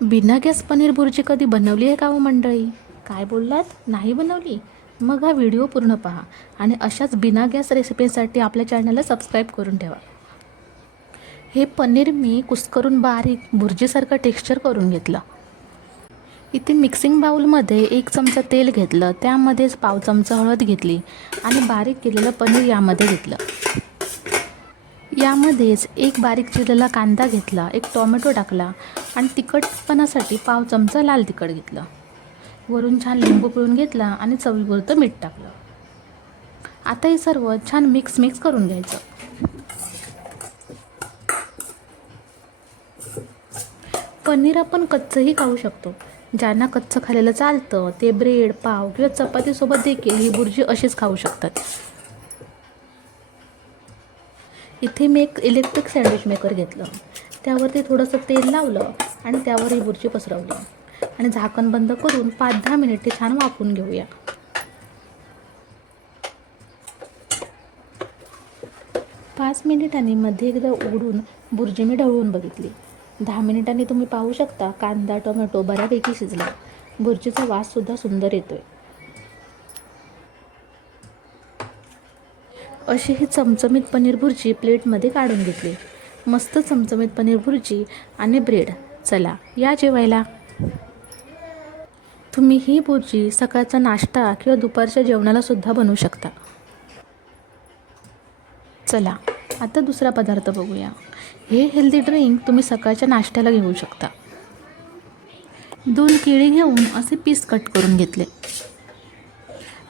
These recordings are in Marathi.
बिना गॅस पनीर भुर्जी कधी बनवली आहे का हो मंडळी? काय बोललात? नाही बनवली? मग हा व्हिडिओ पूर्ण पहा आणि अशाच बिना गॅस रेसिपीसाठी आपल्या चॅनलला सबस्क्राईब करून ठेवा. हे पनीर मी कुस्करून बारीक भुर्जीसारखं टेक्स्चर करून घेतलं. इथे मिक्सिंग बाउलमध्ये 1 चमचा तेल घेतलं, त्यामध्येच पाव चमचा हळद घेतली आणि बारीक केलेलं पनीर यामध्ये घेतलं. यामध्येच एक बारीक चिरलेला कांदा घेतला, 1 टोमॅटो टाकला आणि तिखटपणासाठी पाव चमचा लाल तिखट घेतलं. वरून छान लिंबू पिळून घेतला आणि चवीपुरतं मीठ टाकलं. आता हे सर्व छान मिक्स करून घ्यायचं. पनीर आपण कच्चंही खाऊ शकतो. ज्यांना कच्चं खाल्लेलं चालतं ते ब्रेड, पाव किंवा चपातीसोबत देखील ही भुर्जी अशीच खाऊ शकतात. इथे मी एक इलेक्ट्रिक सँडविच मेकर घेतलं, त्यावरती थोडंसं तेल लावलं आणि त्यावर ही भुर्जी पसरवली आणि झाकण बंद करून 5-10 मिनिटे छान वाफवून घेऊया. 5 मिनिटांनी मध्ये एकदा उघडून भुर्जी मी ढवळून बघितली. 10 मिनिटांनी तुम्ही पाहू शकता कांदा, टोमॅटो बऱ्यापैकी शिजला. भुर्जीचा वाससुद्धा सुंदर येतोय. अशी ही चमचमीत पनीर भुर्जी प्लेटमध्ये काढून घेतली. मस्त चमचमीत पनीर भुर्जी आणि ब्रेड. चला या जेवायला. तुम्ही ही भुर्जी सकाळचा नाश्ता किंवा दुपारच्या जेवणाला सुद्धा बनवू शकता. चला आता दुसरा पदार्थ बघूया. हे हेल्दी ड्रिंक तुम्ही सकाळच्या नाश्त्याला घेऊ शकता. 2 केळी घेऊन असे पीस कट करून घेतले.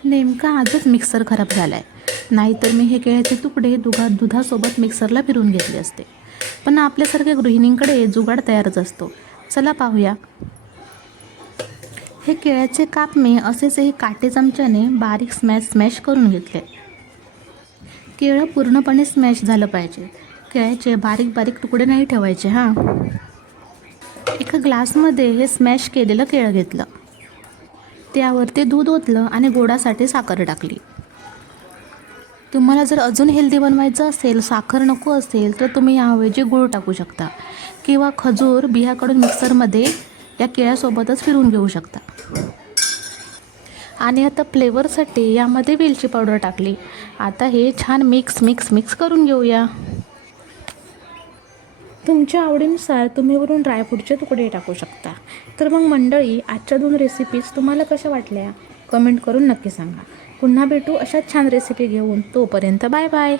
नेमका आजच मिक्सर खराब झाला आहे, नाहीतर मी हे केळ्याचे तुकडे दुधासोबत मिक्सरला फिरवून घेतले असते. पण आपल्यासारख्या गृहिणींकडे जुगाड तयारच असतो. चला पाहूया. हे केळ्याचे काप मी असेच एक काटे चमच्याने बारीक स्मॅश करून घेतले. केळं पूर्णपणे स्मॅश झालं पाहिजे. केळ्याचे बारीक तुकडे नाही ठेवायचे हां. एका ग्लासमध्ये हे स्मॅश केलेलं केळं घेतलं, त्यावरती दूध ओतलं आणि गोडासाठी साखर टाकली. तुम्हाला जर अजून हेल्दी बनवायचं असेल, साखर नको असेल तर तुम्ही याऐवजी गूळ टाकू शकता किंवा खजूर बियाकडून मिक्सरमध्ये या केळ्यासोबतच फिरवून घेऊ शकता. आणि आता फ्लेवरसाठी यामध्ये वेलची पावडर टाकली. आता हे छान मिक्स करून घेऊया. तुमच्या आवडीनुसार तुम्ही वरून ड्रायफ्रूटचे तुकडे टाकू शकता. तर मग मंडळी, आजच्या 2 रेसिपीज तुम्हाला कशा वाटल्या कमेंट करून नक्की सांगा. पुन्हा भेटू अशाच छान रेसिपी घेऊन. तोपर्यंत बाय बाय.